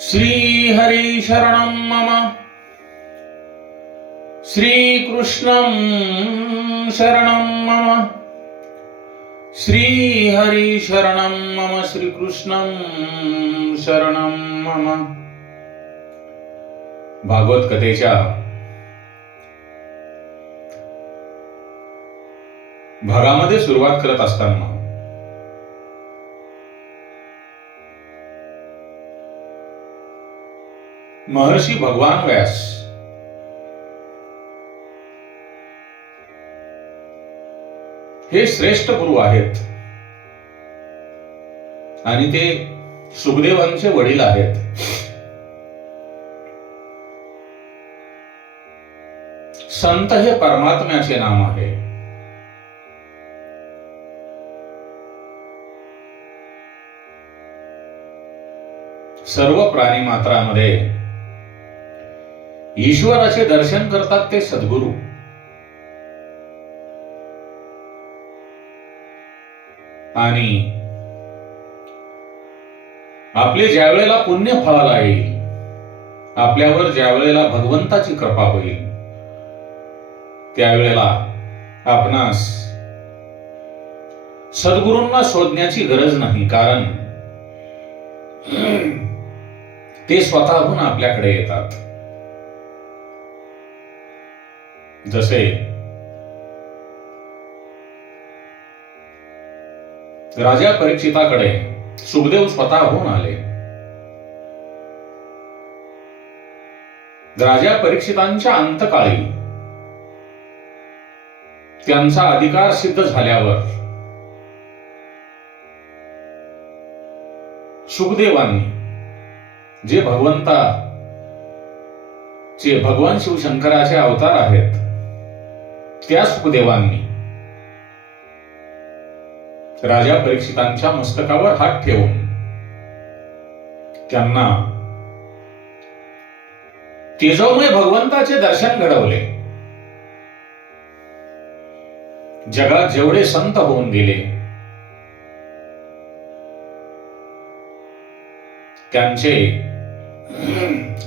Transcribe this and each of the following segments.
श्रीहरि शरणं मम श्रीकृष्णं शरणं मम श्रीहरि शरणं मम श्रीकृष्णं शरणं मम. भागवत कथेच्या भागामध्ये सुरुवात करत असताना महर्षी भगवान व्यास हे श्रेष्ठ गुरु आहेत आणि ते सुखदेवांचे वडील आहेत. संत हे परमात्म्याचे नाम आहे. सर्व प्राणी मात्रामध्ये ईश्वराचे दर्शन करतात ते सद्गुरू. आणि आपले ज्या वेळेला पुण्य फळाला येईल, आपल्यावर ज्या वेळेला भगवंताची कृपा होईल, त्यावेळेला आपणास सद्गुरूंना शोधण्याची गरज नाही, कारण ते स्वतःहून आपल्याकडे येतात. जसे राजा परीक्षिताकडे सुखदेव स्वतःहून आले. राजा परीक्षितांच्या अंतकाळी त्यांचा अधिकार सिद्ध झाल्यावर सुखदेवांनी जे भगवान शिवशंकराचे अवतार आहेत, त्या सुखदेवांनी राजा परीक्षितांच्या मस्तकावर हात ठेवून त्यांना तेजोमय भगवंताचे दर्शन घडवले. जगात जेवढे संत होऊन गेले त्यांचे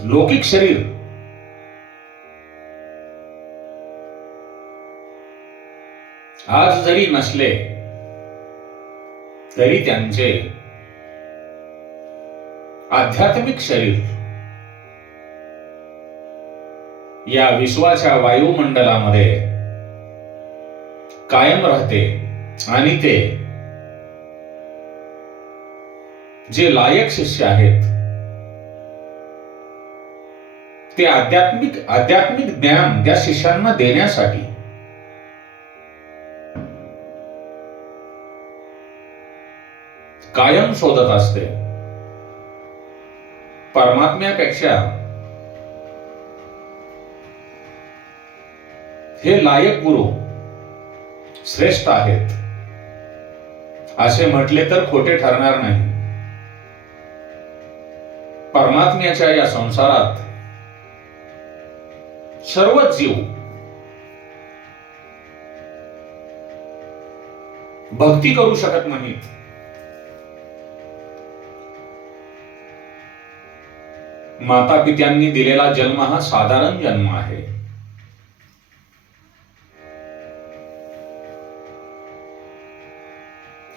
लौकिक शरीर आज जरी नसले तरी त्यांचे आध्यात्मिक शरीर या विश्वाच्या वायुमंडलामध्ये कायम राहते. आणि ते जे लायक शिष्य आहेत ते आध्यात्मिक ज्ञान त्या शिष्यांना देण्यासाठी कायम शोधत असते. परमात्म्यापेक्षा हे लायक गुरु श्रेष्ठ आहेत असे म्हटले तर खोटे ठरणार नाही. परमात्म्याच्या या संसारात सर्वच जीव भक्ती करू शकत नाहीत. माता पित्यांनी दिलेला जन्म हा साधारण जन्म आहे.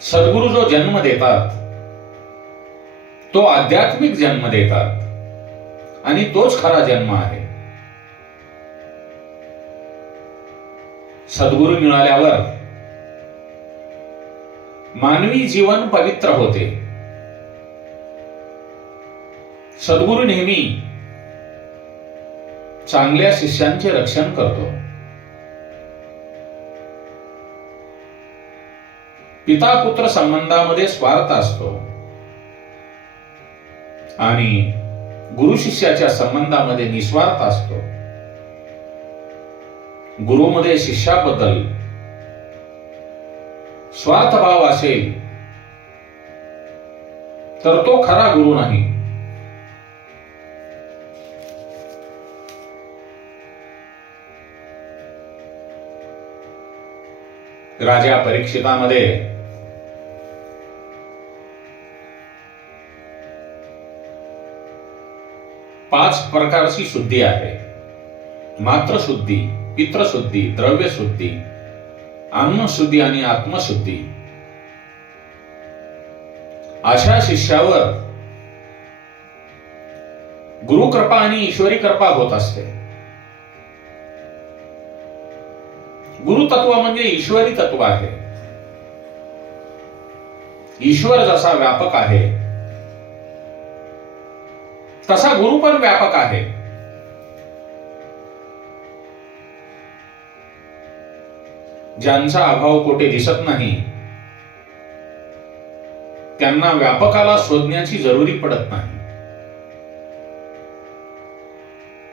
सद्गुरु जो जन्म देतात तो आध्यात्मिक जन्म देतात आणि तोच खरा जन्म आहे. सद्गुरु मिळाल्यावर मानवी जीवन पवित्र होते. सद्गुरु नेहमी चांगल्या शिष्यांचे रक्षण करतो. पिता पुत्र संबंधामध्ये स्वार्थ असतो आणि गुरु शिष्याच्या संबंधामध्ये निस्वार्थ असतो. गुरुमध्ये शिष्याबद्दल स्वार्थभाव असेल तर तो खरा गुरु नाही. राजा परीक्षितामध्ये 5 प्रकारची शुद्धी आहे. मात्रशुद्धी, पित्रशुद्धी, द्रव्यशुद्धी, अन्नशुद्धी आणि आत्मशुद्धी. अशा शिष्यावर गुरुकृपा आणि ईश्वरी कृपा होत असते. गुरुतत्व म्हणजे ईश्वरी तत्व आहे. ईश्वर जसा व्यापक आहे तसा गुरु पण व्यापक आहे. ज्यांचा अभाव कोठे दिसत नाही त्यांना व्यापकाला शोधण्याची जरुरी पडत नाही.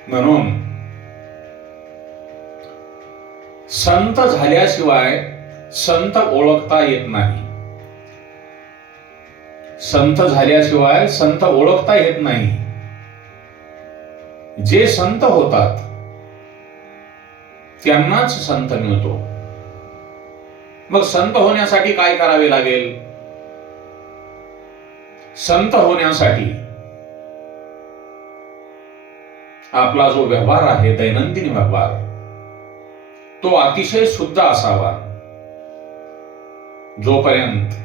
म्हणून संत झाल्याशिवाय संत ओळखता येत नाही. संत झाल्याशिवाय संत ओळखता येत नाही. जे संत होतात त्यांनाच संत मिळतो. मग संत होण्यासाठी काय करावे लागेल? संत होण्यासाठी आपला जो व्यवहार आहे, दैनंदिन व्यवहार, तो अतिशय शुद्ध असावा. जोपर्यंत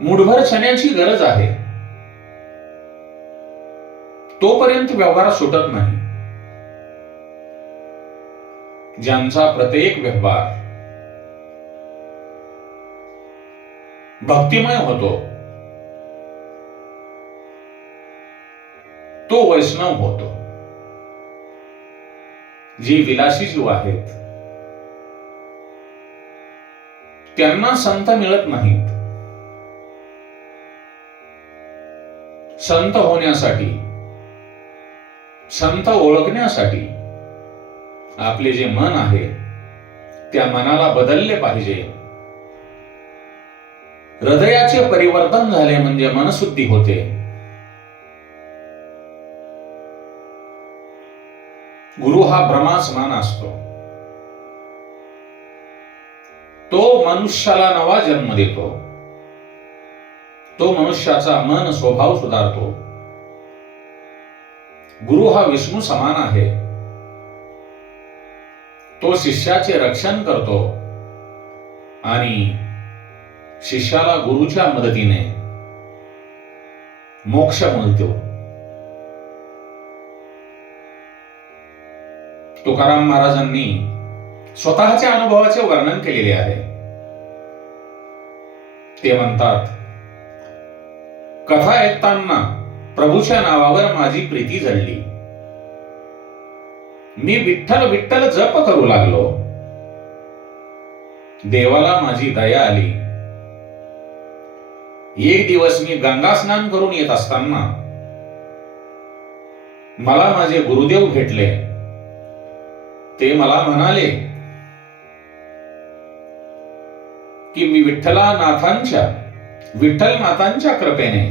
मुठभर चण्याची गरज आहे तोपर्यंत व्यवहार सुटत नाही. ज्यांचा प्रत्येक व्यवहार भक्तिमय होतो तो वैष्णव होतो. जी विलासी जीव आहेत त्यांना संत मिळत नाहीत. संत होण्यासाठी, संत ओळखण्यासाठी आपले जे मन आहे त्या मनाला बदलले पाहिजे. हृदयाचे परिवर्तन झाले म्हणजे मनशुद्धी होते. गुरु हा ब्रह्मासमान असतो. तो मनुष्याला नवा जन्म देतो. तो मनुष्याचा मन स्वभाव सुधारतो. गुरु हा विष्णू समान आहे. तो शिष्याचे रक्षण करतो आणि शिष्याला गुरुच्या मदतीने मोक्ष मिळतो. तुकाराम महाराजांनी स्वतःच्या अनुभवाचे वर्णन केलेले आहे. ते म्हणतात, कथा ऐकताना प्रभूच्या नावावर माझी प्रीती जळली. मी विठ्ठल विठ्ठल जप करू लागलो. देवाला माझी दया आली. एक दिवस मी गंगा स्नान करून येत असताना मला माझे गुरुदेव भेटले. ते मला म्हणाले की मी विठ्ठलनाथांच्या कृपेने,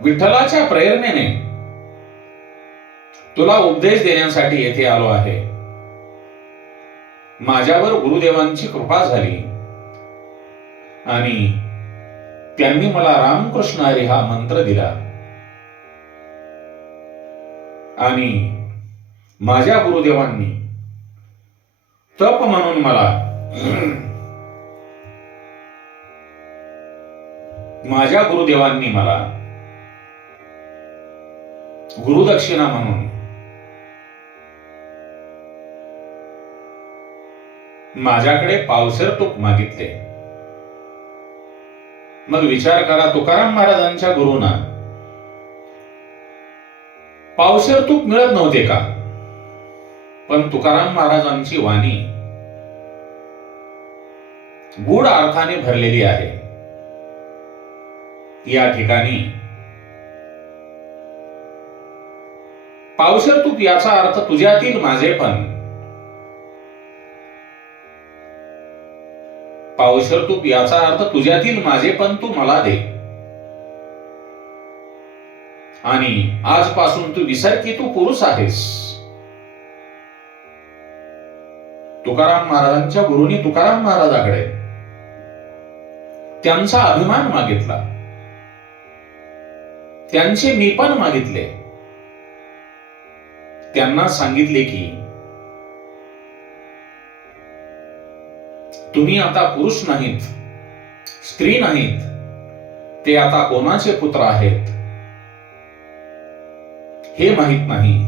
विठ्ठलाच्या प्रेरणेने तुला उपदेश देण्यासाठी येथे आलो आहे. माझ्यावर गुरुदेवांची कृपा झाली आणि त्यांनी मला रामकृष्ण हरी हा मंत्र दिला आणि माझ्या गुरुदेवांनी तप म्हणून मला गुरुदक्षिणा म्हणून माझ्याकडे पावसर तूप मागितले. मग विचार करा, तुकाराम महाराजांच्या गुरुना पावसर तूप मिळत नव्हते का? पण तुकाराम महाराजांची वाणी गूढ अर्थाने भरलेली आहे. या ठिकाणी पावसर तूप याचा अर्थ तुझ्यातील माझेपण. पावसर तूप याचा अर्थ तुझ्यातील माझेपण तू मला दे आणि आजपासून तू विसर की तू पुरुष आहेस. तुकाराम महाराजांच्या गुरुनी तुकाराम महाराजाकडे त्यांचा अभिमान मागितला. त्यांचे मी पण मागितले. त्यांना सांगितले की तुम्ही आता पुरुष नाहीत, स्त्री नाहीत, ते आता कोणाचे पुत्र आहेत हे माहित नाही.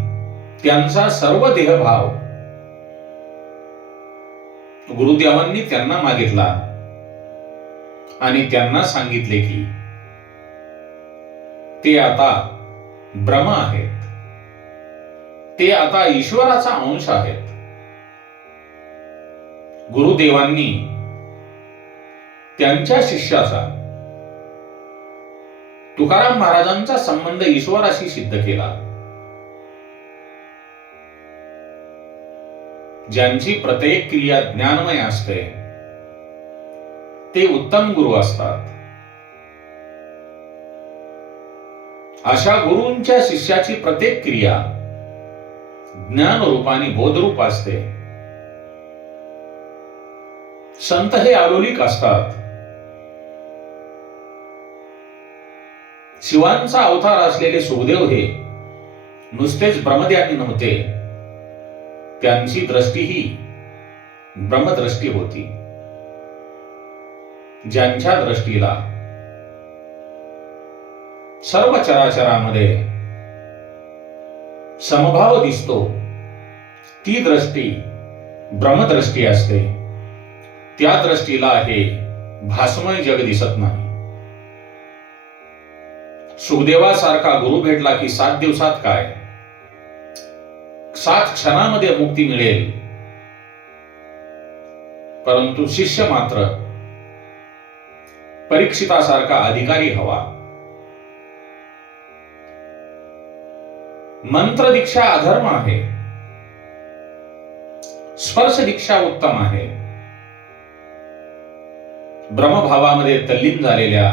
त्यांचा सर्व देहभाव गुरुदेवांनी त्यांना मागितला आणि त्यांना सांगितले की ते आता ब्रह्म आहेत, ते आता ईश्वराचा अंश आहेत. गुरुदेवांनी त्यांच्या शिष्याचा तुकाराम महाराजांचा संबंध ईश्वराशी सिद्ध केला. ज्यांची प्रत्येक क्रिया ज्ञानमय असते ते उत्तम गुरु असतात. अशा गुरूंच्या शिष्याची प्रत्येक क्रिया ज्ञान रूप आणि बोधरूप असते. संत हे अलौकिक असतात. शिवांचा अवतार असलेले सुखदेव हे नुसतेच ब्रह्मज्ञानी नव्हते, त्यांची दृष्टी ही ब्रह्मदृष्टी होती. ज्यांच्या दृष्टीला सर्व चराचरामध्ये समभाव दिसतो ती दृष्टी ब्रह्मदृष्टी असते. त्या दृष्टीला हे भासमय जग दिसत नाही. सुखदेवासारखा गुरु भेटला की 7 दिवसात काय, 7 क्षणामध्ये मुक्ती मिळेल. परंतु शिष्य मात्र परीक्षितासारखा अधिकारी हवा. मंत्र दीक्षा अधर्म आहे, स्पर्श दीक्षा उत्तम आहे. ब्रह्मभावामध्ये तल्लीन झालेल्या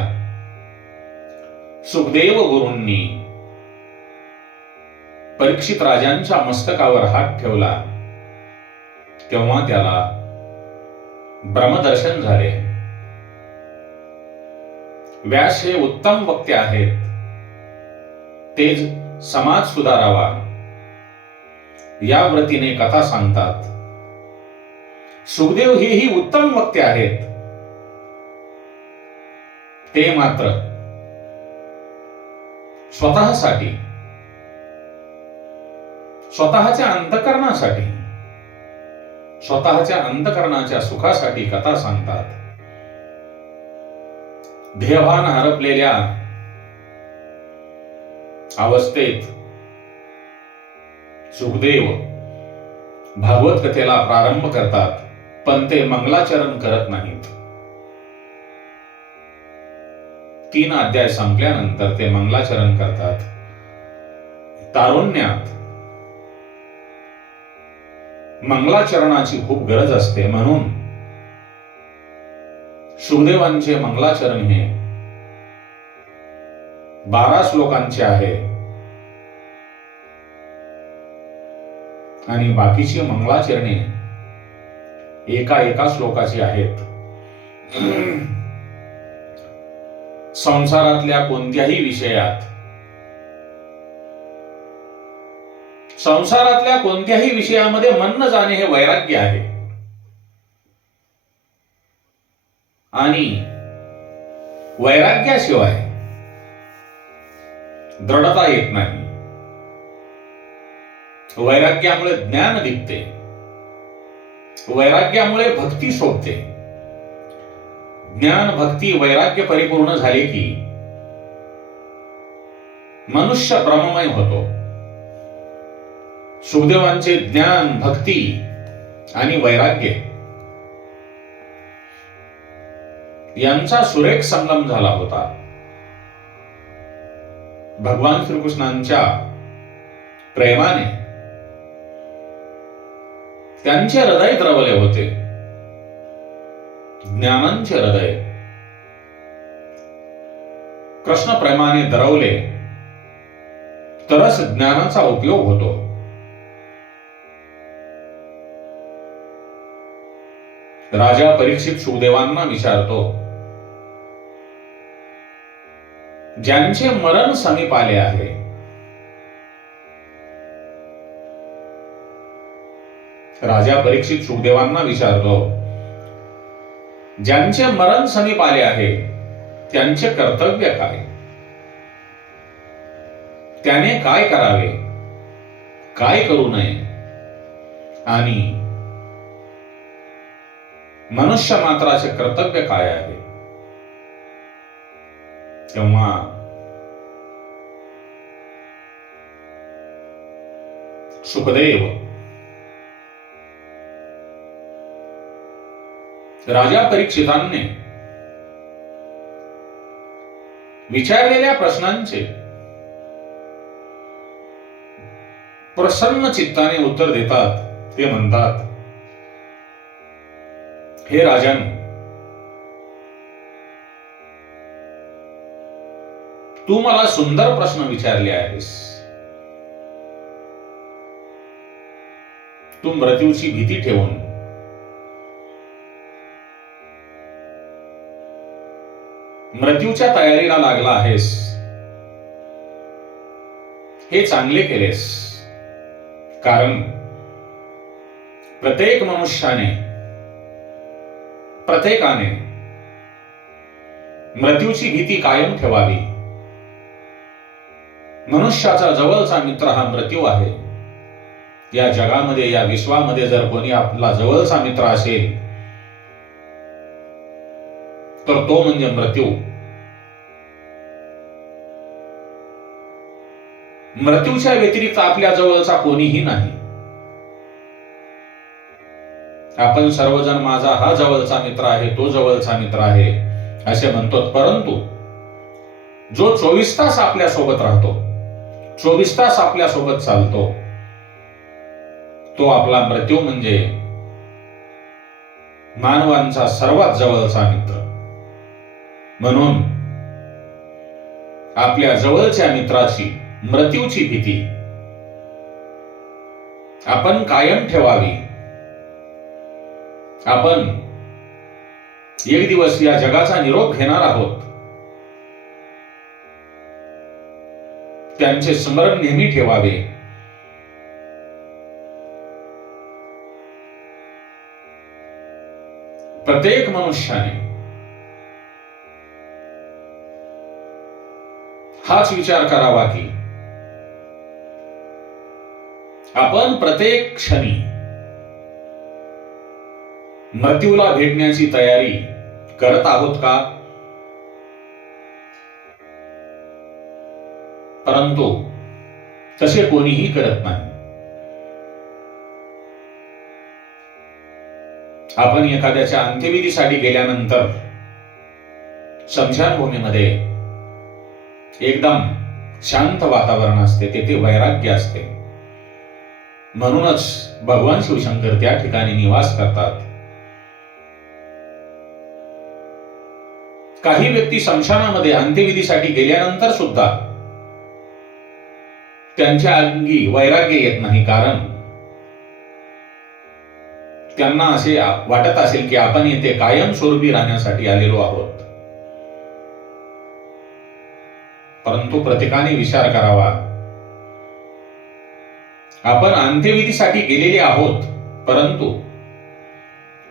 सुखदेव गुरूंनी परीक्षित राजांच्या मस्तकावर हात ठेवला तेव्हा त्याला ब्रह्मदर्शन झाले. व्यास हे उत्तम वक्ते आहेत. तेच समाज सुधारावा या व्रतीने कथा सांगतात. सुखदेव हेही उत्तम वक्ते आहेत. ते मात्र स्वतःसाठी, स्वतःच्या अंतःकरणासाठी, स्वतःच्या अंतःकरणाच्या सुखासाठी कथा सांगतात. ध्येयभान हरपलेल्या अवस्थेत सुखदेव भागवत कथेला प्रारंभ करतात, पण ते मंगलाचरण करत नाहीत. 3 अध्याय संपल्यानंतर ते मंगलाचरण करतात. तारुण्यात मंगलाचरणाची खूप गरज असते, म्हणून सुखदेवांचे मंगलाचरण हे 12 श्लोकांचे आहे आणि बाकीची मंगलाचरणे एका श्लोकाची आहेत. संसारातल्या कोणत्याही विषयात, संसारातल्या कोणत्याही विषयामध्ये मन न जाणे हे वैराग्य आहे. आणि वैराग्याशिवाय दृढता येत नाही. वैराग्यामुळे ज्ञान दिसते, वैराग्यामुळे भक्ती शोभते. ज्ञान भक्ती वैराग्य परिपूर्ण झाले की मनुष्य ब्रह्ममय होतो. सुखदेवांचे ज्ञान, भक्ती आणि वैराग्य यांचा सुरेख संगम झाला होता. भगवान श्रीकृष्णांच्या प्रेमाने त्यांचे हृदय द्रवले होते. ज्ञानांचे हृदय कृष्ण प्रेमाने द्रवले तरच ज्ञानाचा उपयोग होतो. राजा परीक्षित सुखदेवांना विचारतो, ज्यांचे मरण समीप आले आहे, राजा परीक्षित सुखदेवांना विचारतो, ज्यांचे मरण समीप आले आहे त्यांचे कर्तव्य काय, त्याने काय करावे, काय करू नये, आणि मनुष्य मात्राचे कर्तव्य काय आहे. तेव्हा सुखदेव राजा परीक्षितांनी विचारलेल्या प्रश्नांचे प्रसन्न चित्ताने उत्तर देतात. ते म्हणतात, हे राजन, तू मला सुंदर प्रश्न विचारले आहेस. तू मृत्यूची भीती ठेवून मृत्यूच्या तयारीला लागला आहेस, हे चांगले केलेस. कारण प्रत्येक प्रत्येकाने मृत्यूची भीती कायम ठेवावी. मनुष्याचा जवळचा मित्र हा मृत्यू आहे. या जगामध्ये, या विश्वामध्ये जर कोणी आपला जवळचा मित्र असेल तर तो म्हणजे मृत्यू. मृत्यूच्या व्यतिरिक्त आपल्या जवळचा कोणीही नाही. आपण सर्वजण माझा हा जवळचा मित्र आहे, तो जवळचा मित्र आहे असे म्हणतो, परंतु जो 24 तास आपल्या सोबत राहतो, 24 तास आपल्या सोबत चालतो, तो आपला मृत्यू म्हणजे मानवांचा सर्वात जवळचा मित्र. म्हणून आपल्या जवळच्या मित्राची मृत्यूची भीती आपण कायम ठेवावी. आपण एक दिवस या जगाचा निरोप घेणार आहोत. त्यांचे स्मरण नेहमी ठेवावे. प्रत्येक मनुष्याने हाच विचार करावा की आपण प्रत्येक क्षणी मृत्यूला भेटण्याची तयारी करत आहोत का? परंतु तसे कोणीही करत नाही. आपण एखाद्याच्या अंत्यविधीसाठी गेल्यानंतर स्मशानभूमीमध्ये एकदम शांत वातावरण असते, तेथे वैराग्य असते. म्हणूनच भगवान शिवशंकर त्या ठिकाणी निवास करतात. काही व्यक्ती स्मशानामध्ये अंत्यविधीसाठी गेल्यानंतर सुद्धा त्यांच्या अंगी वैराग्य येत नाही. कारण त्यांना असे वाटत असेल की आपण येथे कायमस्वरूपी राहण्यासाठी आलेलो आहोत. परंतु प्रत्येकाने विचार करावा, आपण अंत्यविधीसाठी गेलेले आहोत, परंतु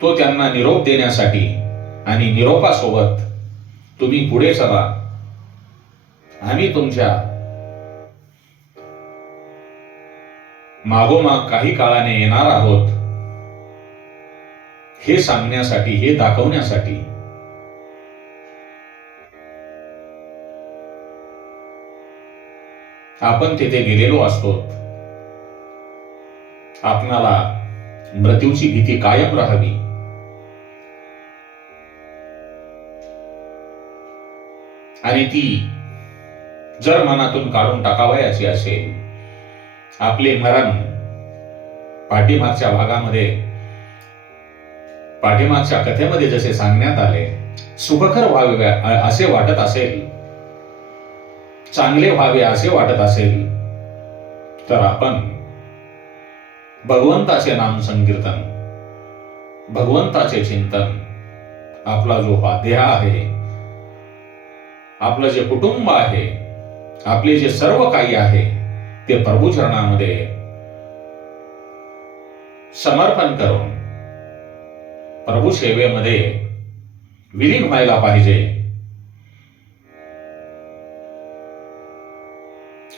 तो त्यांना निरोप देण्यासाठी आणि निरोपासोबत तुम्ही पुढे चला, आम्ही तुमच्या मागोमाग काही काळाने येणार आहोत, हे सांगण्यासाठी, हे दाखवण्यासाठी आपण तिथे गेलेलो असतो. आपणाला मृत्यूची भीती कायम राहावी. आणि ती जर मनातून काढून टाकावयाची असेल, आपले मरण पाठीमागच्या भागामध्ये, पाठीमागच्या कथेमध्ये जसे सांगण्यात आले, सुखकर व्हावे असे वाटत असेल, चांगले व्हावे असे वाटत असेल, तर आपण भगवंताचे नाम संकीर्तन, भगवंताचे चिंतन, आपला जो हा देह आहे आपलं जे कुटुंब आहे, आपले जे सर्व काही आहे ते प्रभू चरणामध्ये समर्पण करून प्रभू सेवेमध्ये विलीन व्हायला पाहिजे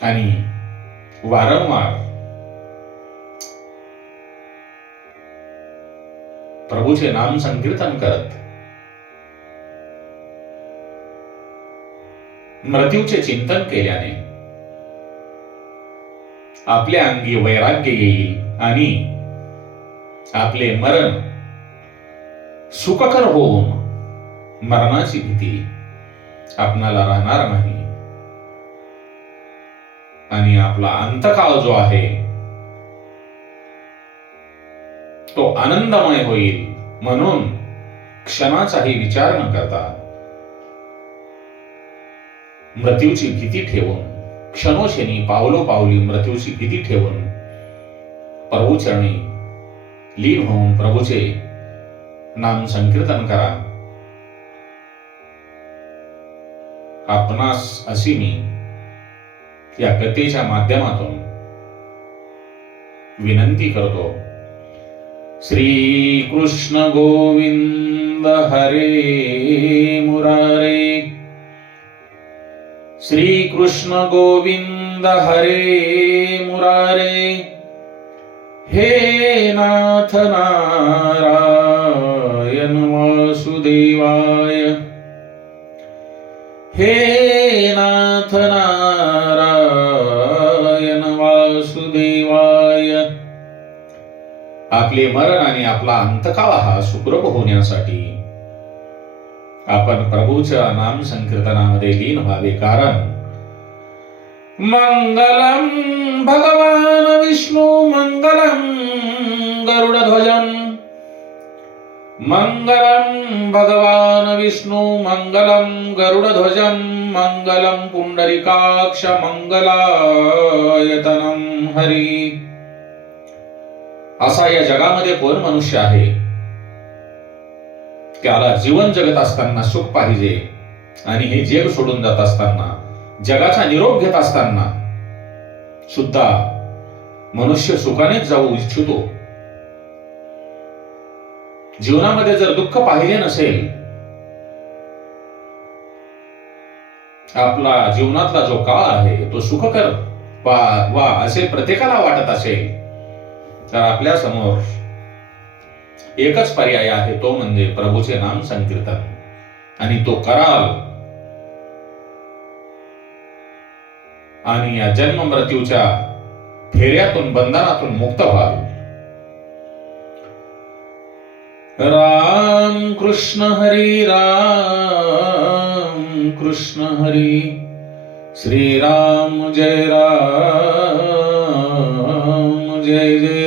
आणि वारंवार प्रभूचे नाम संकीर्तन करत मृत्यूचे चिंतन केल्याने आपल्या अंगी वैराग्य येईल आणि आपले मरण सुखकर होऊन मरणाची भीती आपणाला राहणार नाही आणि आपला अंतकाळ जो आहे तो आनंदमय होईल. म्हणून क्षणाचाही विचार न करता मृत्यूची भीती ठेवून, क्षणोक्षणी पावलोपावली मृत्यूची भीती ठेवून प्रभू चरणी लीन होऊन प्रभूचे नाम संकीर्तन करा. आपणास अशी मी या कथेच्या माध्यमातून विनंती करतो. श्री कृष्ण गोविंद हरे मुरारे, श्री कृष्ण गोविंद हरे मुरारे, हे नाथ नारायण वासुदेवाय, हे नाथ नारायण वासुदेवाय. आपले मरण आणि आपला अंतकाळ हा सुखरूप होण्यासाठी आपण प्रभूच्या नाम संकीर्तनामध्ये लीन व्हावे. कारण मंगलम भगवान विष्णू मंगलम गरुडध्वजम, मंगलम भगवान विष्णू मंगलम गरुडध्वजम, मंगलम पुंडरीकाक्ष मंगलायतनम हरी. असा या जगामध्ये कोण मनुष्य आहे त्याला जीवन जगत असताना सुख पाहिजे आणि हे जग सोडून जात असताना, जगाचा निरोप घेत असताना सुद्धा मनुष्य सुखानेच जाऊ इच्छितो. जीवनामध्ये जर दुःख पाहिले नसेल, आपला जीवनातला जो काळ आहे तो सुखकर वा असे प्रत्येकाला वाटत असेल तर आपल्या समोर एकच पर्याय आहे, तो म्हणजे प्रभूचे नाम संकीर्तन. आणि तो कराल आणि या जन्म मृत्यूच्या फेऱ्यातून, बंधनातून मुक्त व्हाल. राम कृष्ण हरी राम कृष्ण हरी, श्री राम जय राम जय जय